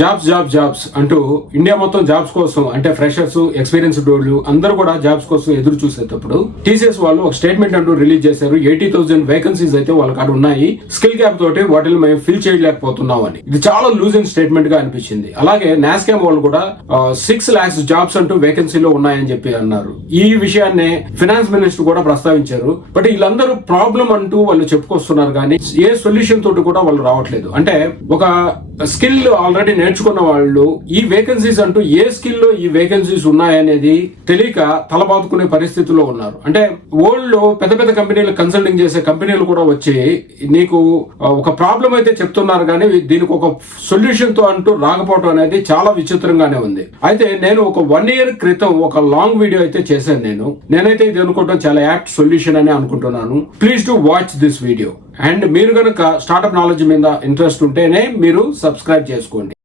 Jobs అంటూ India మొత్తం jobs కోసం అంటే ఫ్రెషర్స్, ఎక్స్పీరియన్స్డ్ వాళ్ళు అందరూ కూడా జాబ్స్ కోసం ఎదురు చూసేటప్పుడు టీసీఎస్ వాళ్ళు ఒక స్టేట్మెంట్ అంటూ రిలీజ్ చేశారు. 80,000 వేకెన్సీస్ అయితే వాళ్ళ కాడ ఉన్నాయి, స్కిల్ గ్యాప్ తోటి వాటిని మేము ఫిల్ చేయలేకపోతున్నాం అని. ఇది చాలా లూజింగ్ స్టేట్మెంట్ గా అనిపించింది. అలాగే నాస్కామ్ వాళ్ళు కూడా 6 lakhs జాబ్స్ అంటూ వేకెన్సీలో ఉన్నాయని చెప్పి అన్నారు. ఈ విషయాన్ని ఫైనాన్స్ మినిస్టర్ కూడా ప్రస్తావించారు. బట్ వీళ్ళందరూ ప్రాబ్లం అంటూ వాళ్ళు చెప్పుకొస్తున్నారు కానీ ఏ సొల్యూషన్ తోటి కూడా వాళ్ళు రావట్లేదు. అంటే ఒక స్కిల్ ఆల్రెడీ నేర్చుకున్న వాళ్ళు ఈ వేకెన్సీస్ అంటూ ఏ స్కిల్ లో ఈ వేకెన్సీస్ ఉన్నాయనేది తెలియక తలబాదుకునే పరిస్థితిలో ఉన్నారు. అంటే వరల్డ్ లో పెద్ద పెద్ద కంపెనీలు, కన్సల్టింగ్ చేసే కంపెనీలు కూడా వచ్చి నీకు ఒక ప్రాబ్లం అయితే చెప్తున్నారు కానీ దీనికి ఒక సొల్యూషన్ తో అంటూ రాకపోవడం అనేది చాలా విచిత్రంగానే ఉంది. అయితే నేను ఒక 1 year క్రితం ఒక లాంగ్ వీడియో అయితే చేశాను. నేనైతే ఇది అనుకుంటాను చాలా యాప్ట్ సొల్యూషన్ అని అనుకుంటున్నాను. Please do watch this video. And మీరు కనుక స్టార్ట్అప్ నాలెడ్జ్ మీద ఇంట్రెస్ట్ ఉంటేనే మీరు సబ్స్క్రైబ్ చేసుకోండి.